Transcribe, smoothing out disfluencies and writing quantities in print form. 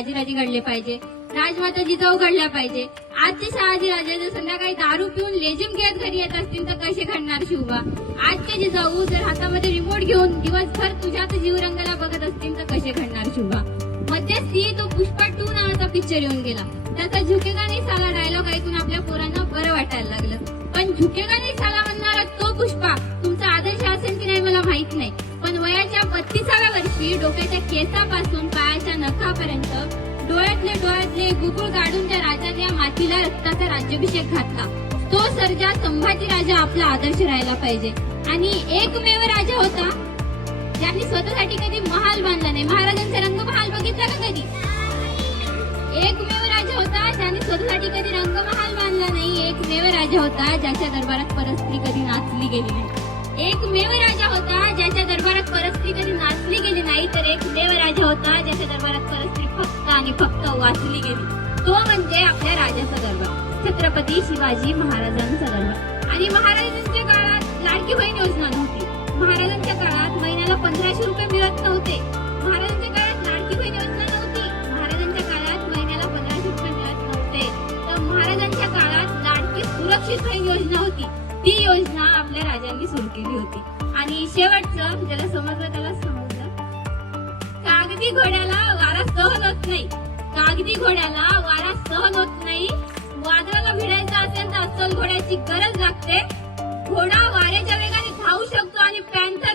राजे घडले पाहिजे, राजमाता जिजाऊ घडल्या पाहिजे. आजचे शहाजी राजे जर संध्याकाळी दारू पिऊन लेझिम खेळत घरी येत असतील तर कसे घडणार शिवबा? आजचे जिजाऊ जर हातामध्ये रिमोट घेऊन दिवसभर तुझ्याच जीवरंगाला बघत असतील तर कसे घडणार शिवबा? मध्यस्थी तो पुष्पा 2 नावाचा पिक्चर येऊन गेला. त्याचा झुकेगा नाही साला डायलॉग ऐकून आपल्या पोरांना बरं वाटायला लागलं. पण झुकेगा नाही साला म्हणणारा तो पुष्पा तुमचा आदर्श असेल की नाही मला माहित नाही, पण वयाच्या 32व्या वर्षी डोक्याच्या केसापासून पायाच्या नखापर्यंत डोळ्यातले गुगुळ काढून त्या राजाने या मातीला रक्ताचा राज्याभिषेक घातला. तो सर्जा संभाजी राजा आपला आदर्श राहायला पाहिजे. आणि एकमेव राजा होता ज्यांनी स्वतःसाठी कधी महाल बांधला नाही. महाराजांचा रंगमहाल बघितला का कधी? एकमेव राजा होता ज्यांनी स्वतःसाठी कधी रंगमहाल बांधला नाही. एकमेव राजा होता ज्याच्या दरबारात परस्त्री कधी नाचली गेली नाही. एकमेव राजा होता ज्याच्या दरबारात परस्त्री कधी नाचली गेली नाही, तर एकमेव राजा होता ज्याच्या दरबारात परस्त्री फक्त आणि फक्त वाचली गेली. तो म्हणजे आपल्या राजाचा दरबार, छत्रपती शिवाजी महाराजांचा दरबार. आणि महाराजांच्या काळात लाडकी बहीण योजना नव्हती. महाराजांच्या काळात महिन्याला 1500 रुपये मिळत नव्हते. महाराजांच्या काळात लाडकी बहीण योजना नव्हती. महाराजांच्या काळात महिन्याला 1500 रुपये मिळत नव्हते. तर महाराजांच्या काळात लाडकी सुरक्षित बहीण योजना होती. ती योजना आपल्या राजांनी सुरू केली होती. आणि शेवटचं ज्याला समजलं त्याला समजलं, कागदी घोड्याला वारा सहन होत नाही. कागदी घोड्याला वारा सहन होत नाही. वादळाला भिडायचं असेल तर अस्सल घोड्याची गरज लागते. घोडा वाऱ्याच्या वेगाने धावू शकतो आणि पॅन्थर